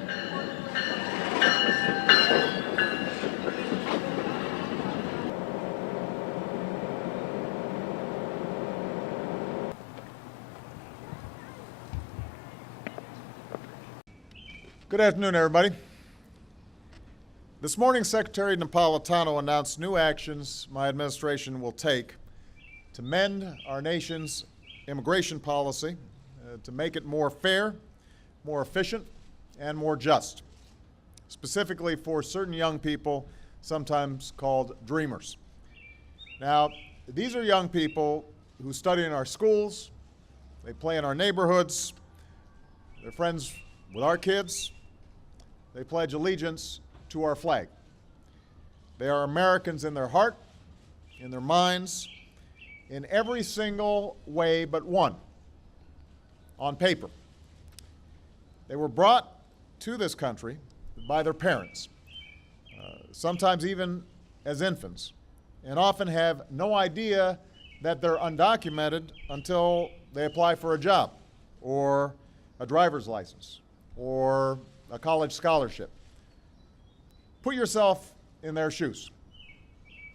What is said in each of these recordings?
Good afternoon, everybody. This morning, Secretary Napolitano announced new actions my administration will take to mend our nation's immigration policy, to make it more fair, more efficient, and more just, specifically for certain young people, sometimes called dreamers. Now, these are young people who study in our schools, they play in our neighborhoods, they're friends with our kids, they pledge allegiance to our flag. They are Americans in their heart, in their minds, in every single way but one, on paper. They were brought to this country by their parents, sometimes even as infants, and often have no idea that they're undocumented until they apply for a job or a driver's license or a college scholarship. Put yourself in their shoes.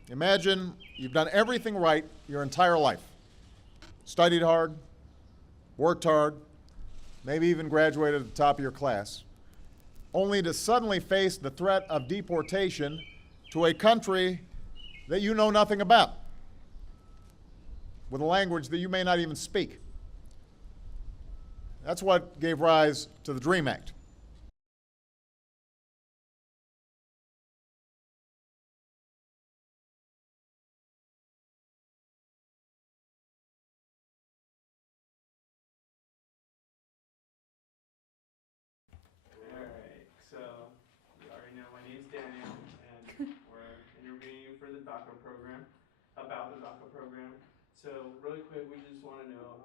Imagine you've done everything right your entire life. Studied hard, worked hard, maybe even graduated at the top of your class, only to suddenly face the threat of deportation to a country that you know nothing about, with a language that you may not even speak. That's what gave rise to the DREAM Act. DACA program, about the DACA program. So really quick, we just want to know,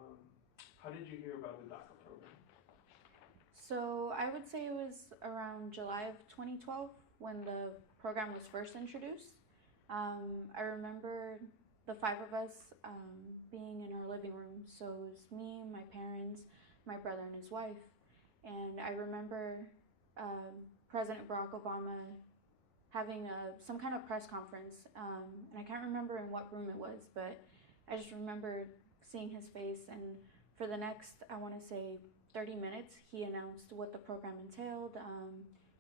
how did you hear about the DACA program? So I would say it was around July of 2012 when the program was first introduced. I remember the five of us being in our living room. So it was me, my parents, my brother and his wife. And I remember President Barack Obama having some kind of press conference, and I can't remember in what room it was, but I just remember seeing his face, and for the next, I want to say 30 minutes, he announced what the program entailed.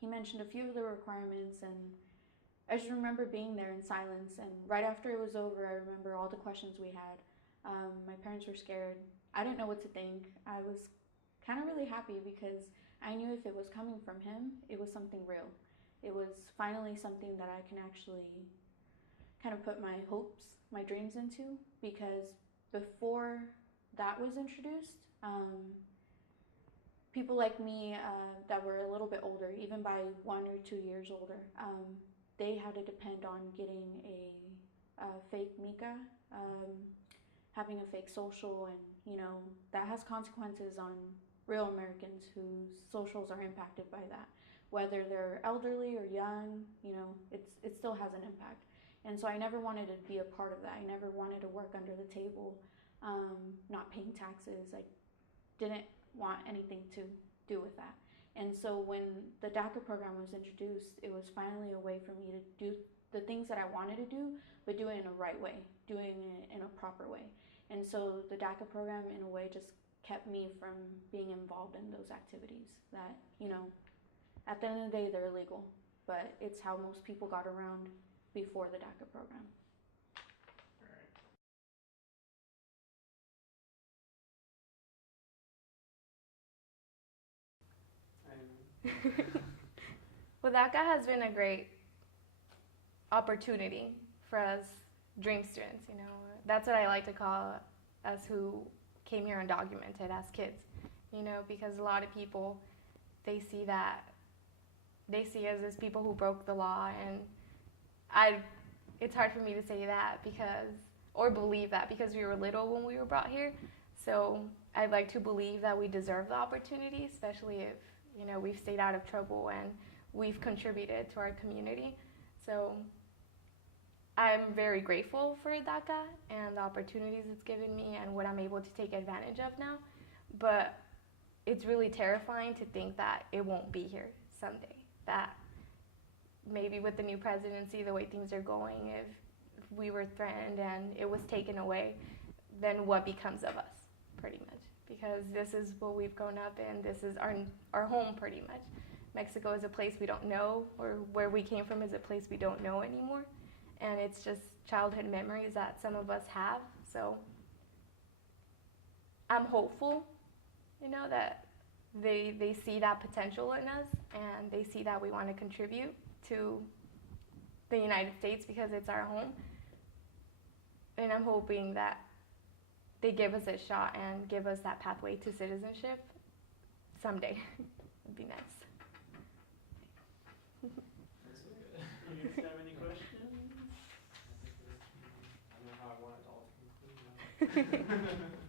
He mentioned a few of the requirements, and I just remember being there in silence, and right after it was over, I remember all the questions we had. My parents were scared. I didn't know what to think. I was kind of really happy because I knew if it was coming from him, it was something real. It was finally something that I can actually kind of put my hopes, my dreams into, because before that was introduced, people like me that were a little bit older, even by 1 or 2 years older, they had to depend on getting a fake MiCA, having a fake social, and that has consequences on real Americans whose socials are impacted by that. Whether they're elderly or young, it still has an impact. And so I never wanted to be a part of that. I never wanted to work under the table, not paying taxes. I didn't want anything to do with that. And so when the DACA program was introduced, it was finally a way for me to do the things that I wanted to do, but do it in a right way, doing it in a proper way. And so the DACA program, in a way, just kept me from being involved in those activities that, at the end of the day, they're illegal, but it's how most people got around before the DACA program. Well, DACA has been a great opportunity for us dream students. That's what I like to call us who came here undocumented as kids. Because a lot of people, they see us as people who broke the law, and it's hard for me to say that or believe that because we were little when we were brought here. So I'd like to believe that we deserve the opportunity, especially if, we've stayed out of trouble and we've contributed to our community. So I'm very grateful for DACA and the opportunities it's given me and what I'm able to take advantage of now. But it's really terrifying to think that it won't be here. someday. That maybe with the new presidency, the way things are going, if we were threatened and it was taken away, then what becomes of us, pretty much. Because this is what we've grown up in, this is our home, pretty much. Mexico is a place we don't know, or where we came from is a place we don't know anymore. And it's just childhood memories that some of us have. So I'm hopeful, you know, that they see that potential in us, and they see that we want to contribute to the United States because it's our home. And I'm hoping that they give us a shot and give us that pathway to citizenship someday. It'd be nice. You guys have any questions? I don't know how I want it all to conclude.